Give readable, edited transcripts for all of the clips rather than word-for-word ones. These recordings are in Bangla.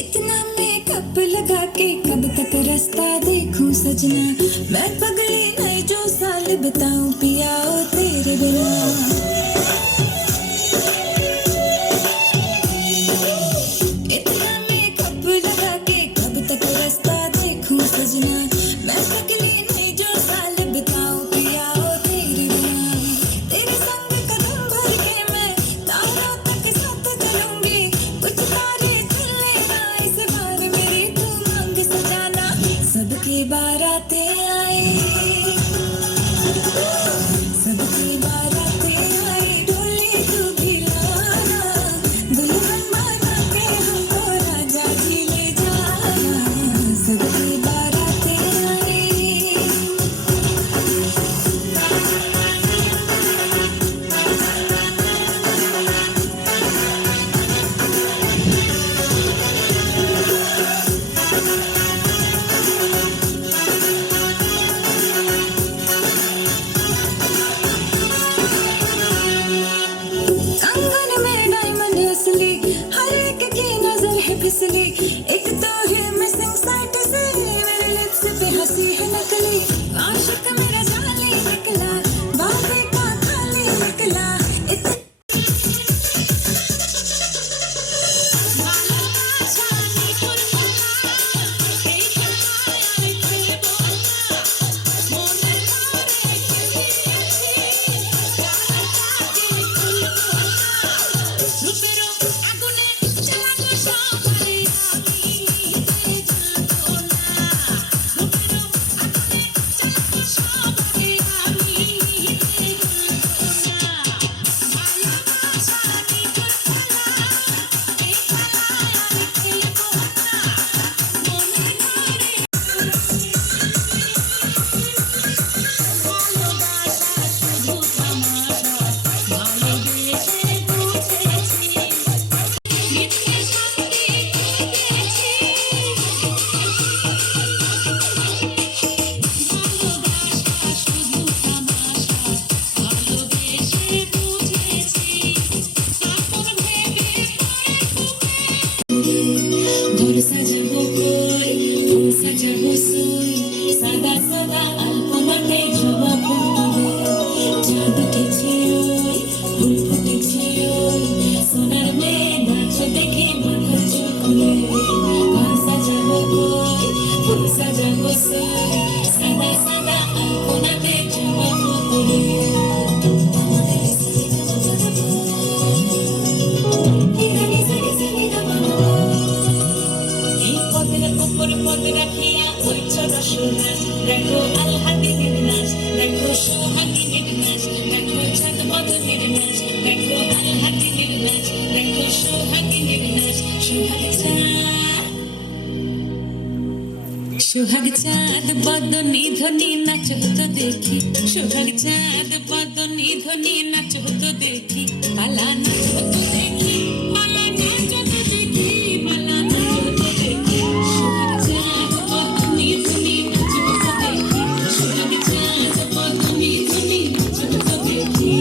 इतना मेकअप लगा के कब तक रास्ता देखूं सजना, मैं पगली नहीं जो साल बताऊं पिया ओ तेरे बिना। इतना मेकअप लगा के कब तक रास्ता देखूं सजना, मैं पगली नहीं जो साल बताऊं पिया ओ तेरे बिना। तेरे संग कदम भर के मैं तारों तक साथ चलूंगी, कुछ तारे चलने ना इस बार मेरी तू मांग सजाना। सबकी बारातें आई, सबकी बारातें आई, डोली तू भी लाना, दुल्हन बना के हमको राजा जी ले जाना। सबकी बारातें आई। कंगन में डायमंड असली, हर एक की नजर है फिसली, एक तो है मिसिंग साइट से मेरे लिप्स पे हंसी है नकली। आशिक मेरा जाली निकला, बातें का खाली निकला, সাজাবো কই ফুল সাজাবো সুই, সাদা সাদা আলপনাতে জবা ফুল, চাঁদ উঠেছে ওই ফুল ফুটেছে ওই, সোনার মেয়ে নাচ দেখে মাথা চুকলে। ঘর সাজাবো কই ফুল সাজাবো সুই, সাদা সাদা আলপনাতে জবা ফুল। দেখো আলহাদিনের নাচ, দেখো সোহাগিনীর নাচ, দেখো চাঁদ বদনের নাচ, দেখো আলহাদিনের নাচ, দেখো সোহাগিনীর নাচ। সোহাগ চাঁদ বদনী ধ্বনি নাচ হতো দেখি, সোহাগ চাঁদ বদনী ধ্বনি নাচ হতো দেখি, পালা নাচ হতো দেখি, পালা নাচ হতো দেখি, পালা নাচ হতো দেখি। সোহাগ চাঁদ বদনী ধ্বনি নাচ হতো দেখি, সোহাগ চাঁদ বদনী ধ্বনি নাচ হতো দেখি।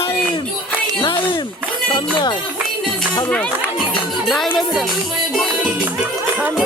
নাইম নাইম সামনে আয় সামনে নাইম এদিকে সামনে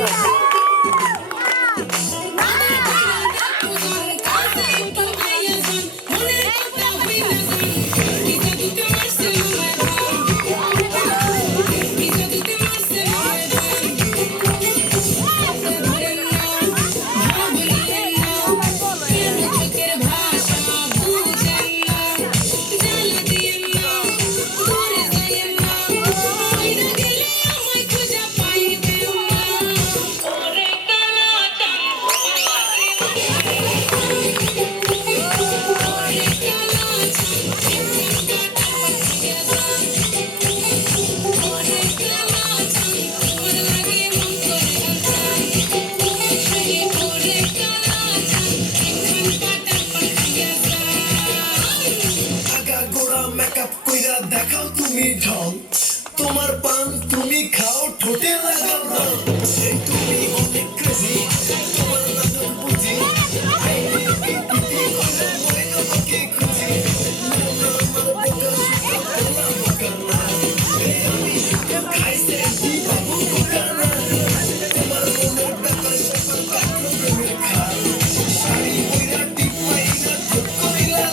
দেখাও তুমি ঢং তোমার পান তুমি খাও ঠোঁটে লাগাও রং এই তুমি অনেক ক্রেজি তোমার নাটক বুঝি আইনে দিদি মনে আমাকে খুঁজি খাইছে কি বাবু কোকানা তোমার মনের ব্যাপার স্যাপার কাটলো প্রেমের খাল শাড়ি পইরা টিপ পাইরা ঠোঁট করিলা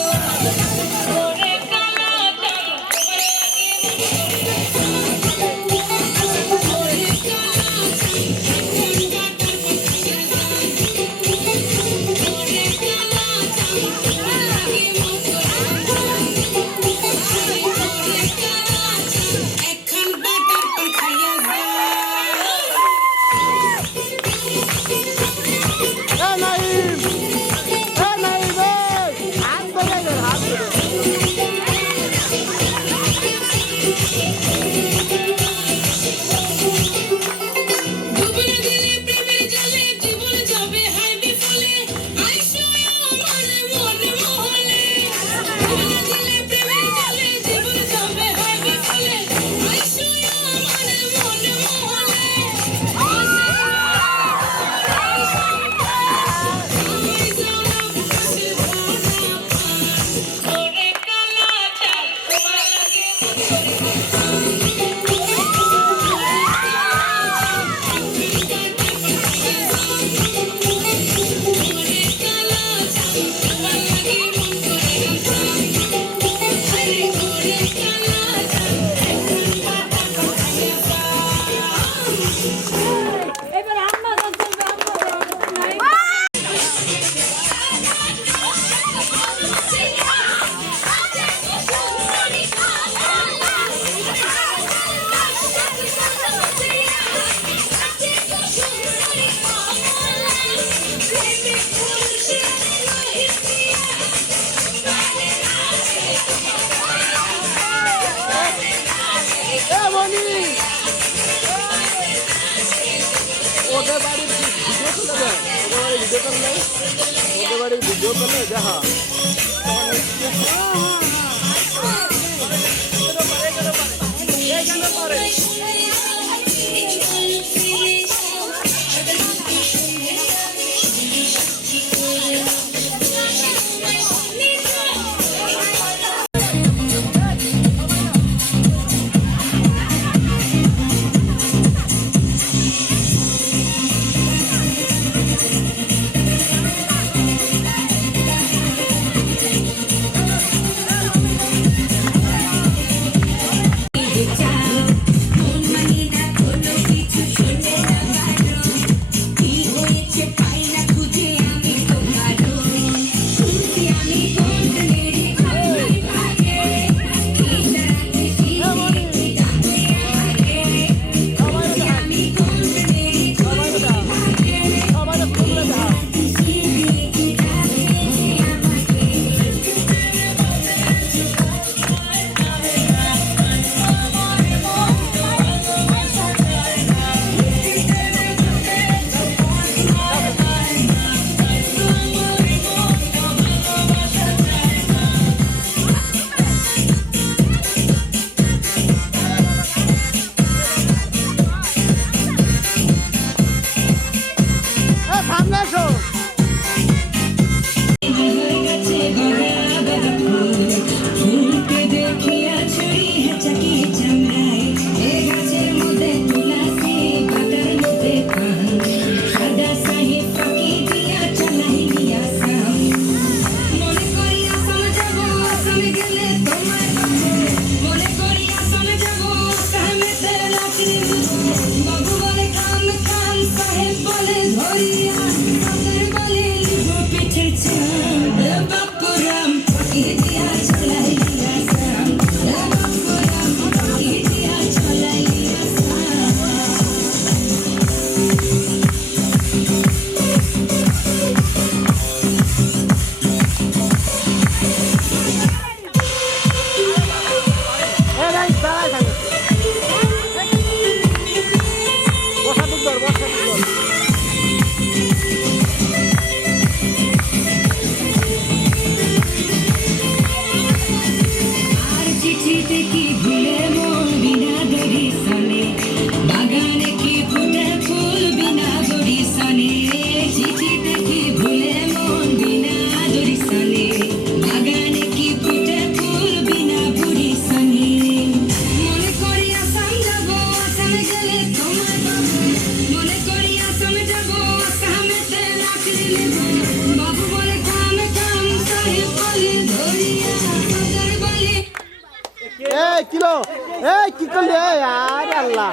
ওদের বাড়ির ভিডিও করে দেয় ওদের বাড়ির ভিডিও করলে দেখা তোমার কাছে মনে করি আসলে যাব কামেতে রাত্রি বাবু বলে কাম কাম সাহেব বলে ধরিয়া আমাদের বলে লিখব পিঠে চাম বাপুরাম ইতিয়া চলাইয়া সাম বাপুরাম ইতিয়া চলাইয়া সাম এ নাই দাঁড়ায় থাকে বসা দিক ধর বসা দিক ধর আর চিঠিতে কি ভুলে মন বিনা দড়ি সনে বাগানে কি ফুটে ফুল বিনা দড়ি সনে চিঠিতে কি ভুলে মন বিনা দড়ি সনে বাগানে কি ফুটে ফুল বিনা বুড়ি সনে মনে করি আসাম যাব আসামে গেলে তোমার বাবু মনে করি আসামে যাব আসামেতে রাত্রি নেব বাবু বলে কাম কাম সাহেব বলে ধরিয়া আমাদের বলে এই কিলো এই কি করলি আরে আল্লাহ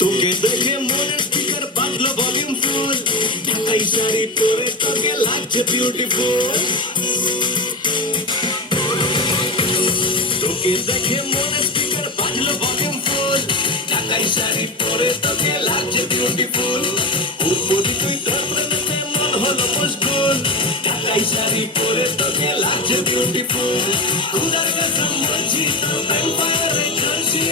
তোকে দেখে মনের স্পিকার বাজলো ভলিউম ফুল, ঢাকাই শাড়ি পরে তোকে লাগছে বিউটিফুল। তোকে দেখে মনের স্পিকার বাজলো ভলিউম ফুল, ঢাকাই ঢাকাই শাড়ি পরে তোকে লাগছে বিউটিফুল উপরি তুই তোর প্রেমে মন হলো মশগুল ঢাকাই শাড়ি পরে তোকে লাগছে বিউটিফুল খুদার কাছে বলছি তোর প্রেম ফায়ারে জ্বলছি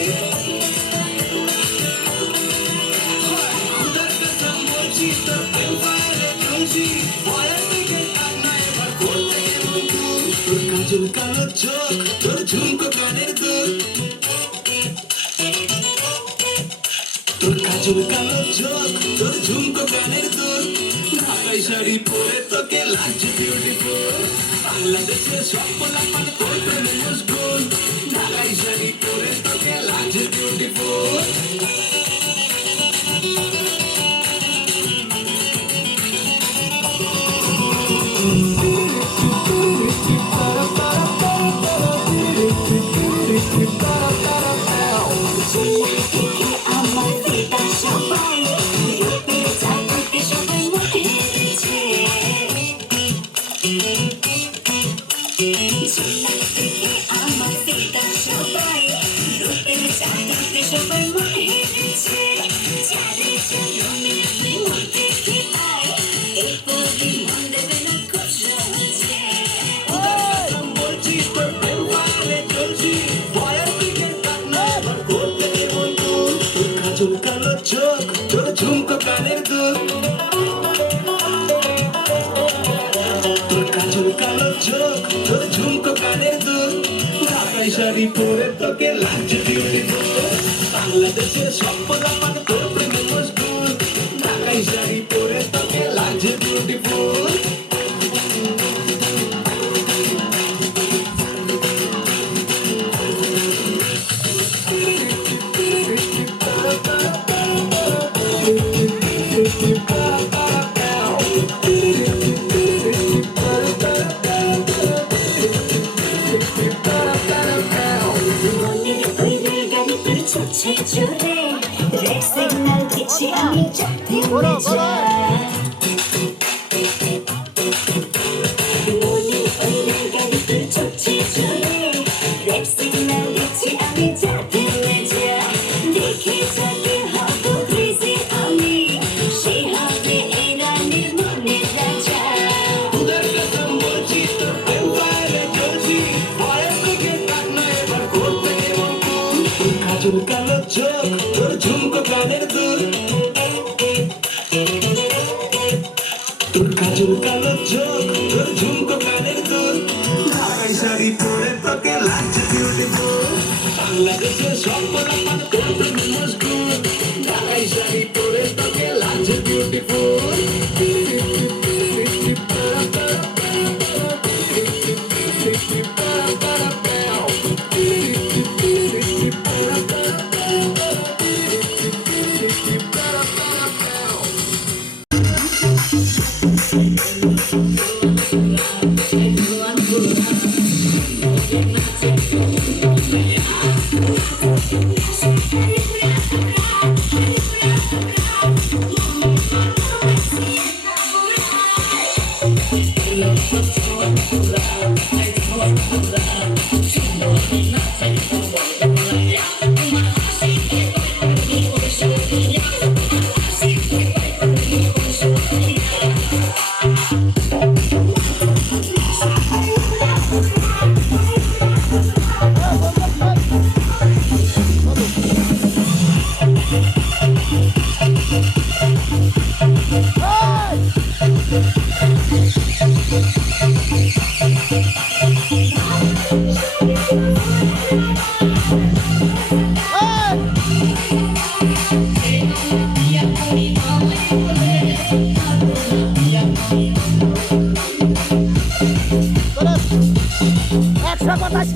খুদার কাছে বলছি তোর প্রেম ফায়ারে জ্বলছি ভয়ের দিকে তাক না এবার করতে কেমন তোর কাজল কালো চোখ তোর ঝুমকো কানের দুল তোর কাজল কালো চোখ তোর ঝুমকো কানের দুল ঢাকাই শাড়ি পরে তোকে লাগছে বিউটিফুল বাংলাদেশের সব পোলাপান তোর প্রেমে মশগুল ঢাকাই শাড়ি পরে তোকে লাগছে বিউটিফুল আমার পিতা সবাই রূপের চাকরিতে সবাই মরেছে আমার পিতা সবাই রূপের চাকরিতে সবাই মরেছে চারে চারমে আপনি মন দেখে পাই এই পরি মন দেবে না খুব সহজে বলছি তোর প্রেম ফায়ারে জ্বলছি ভয়ের দিকে তাক না এবার করতে কেমন তোর কাজল কালো চোখ তোর ঝুমকো কানের দুল তোর কাজল কালো চোখ তোর ঝুমকো কানের দুল ঢাকাই শাড়ি পরে তোকে লাগছে বিউটিফুল বাংলাদেশের সব পোলাপান তোর প্রেমে মশগুল ঢাকাই শাড়ি পরে তোকে লাগছে বিউটিফুল মনের ওইরে গাড়ি তোর ছুটছে জোরে রেড সিগন্যাল দিচ্ছি আমি যাতে মজা মনের ওইরে গাড়ি তোর ছুটছে জোরে রেড সিগন্যাল দিচ্ছি আমি যাতে মজা দেখে যাকে হব ক্রেজি আমি সে হবে এই রানীর মনের রাজা খুদার কসম বলছি তোর প্রেম ফায়ারে জ্বলছি ভয়ের দিকে তাক না এবার করতে কেমন তোর কাজল কালো চোখ তোর ঝুমকো কানের দুল তোর কাজল কালো চোখ তোর ঝুমকো কানের দুল ঢাকাই শাড়ি পরে তোকে লাগছে বিউটিফুল বাংলাদেশের সব পোলাপান তোর প্রেমে মশগুল ঢাকাই শাড়ি পরে তোকে লাগছে বিউটিফুল একশো পঞ্চাশ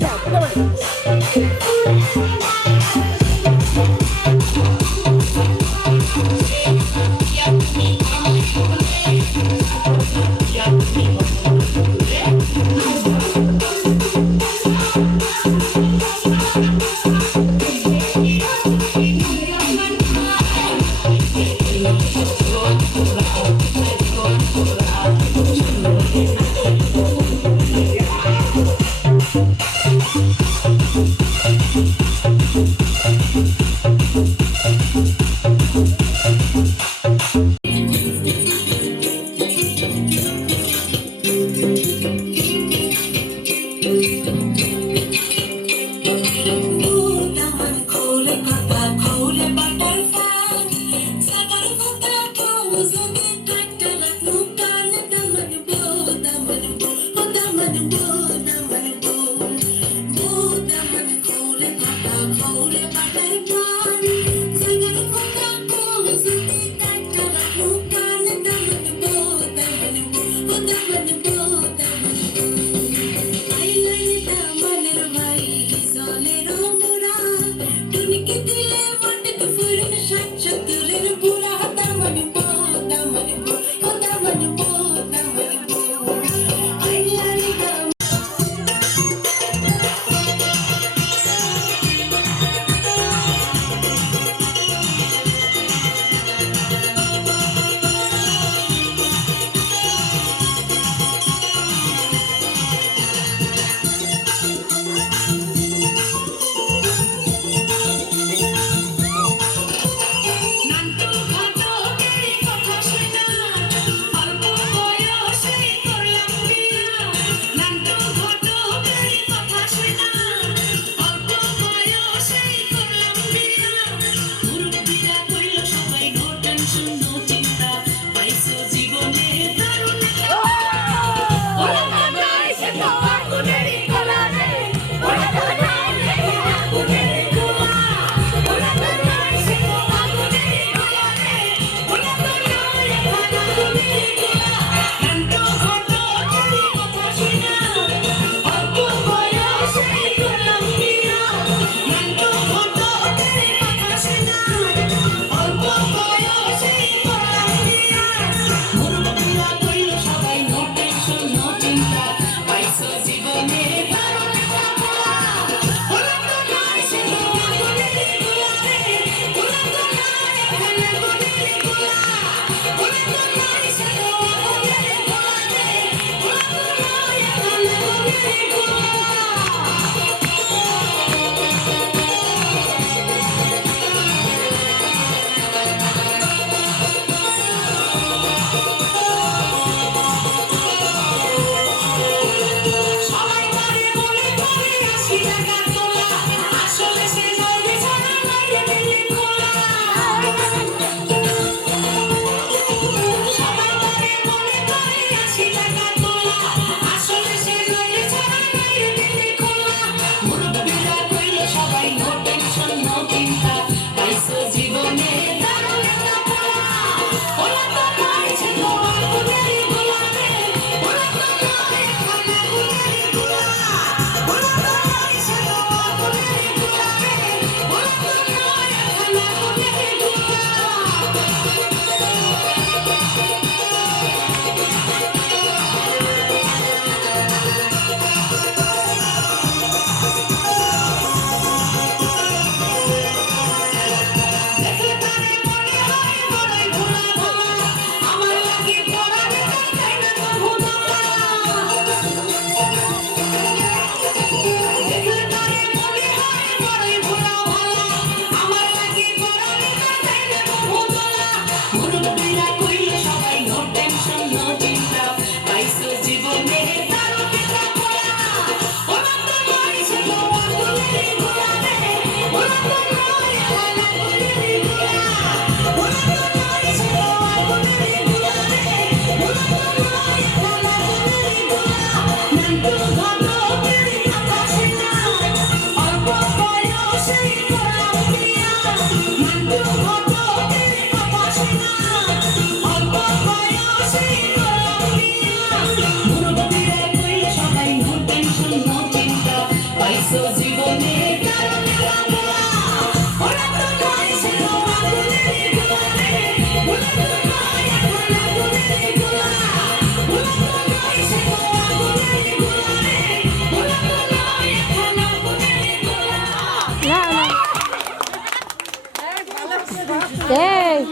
এই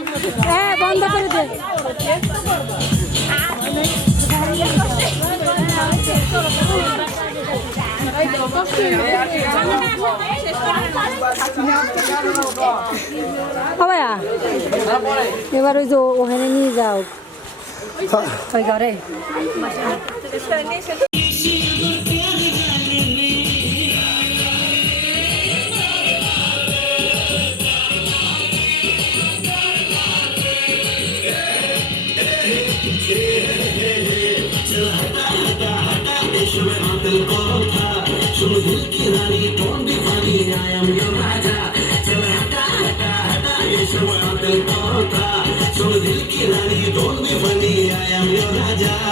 বন্ধ করে দে। ভাইয়া এবার ওই যে ওখানে নিয়ে যাও ওই ঘরে। So दिल की रानी don't be funny I am your Raja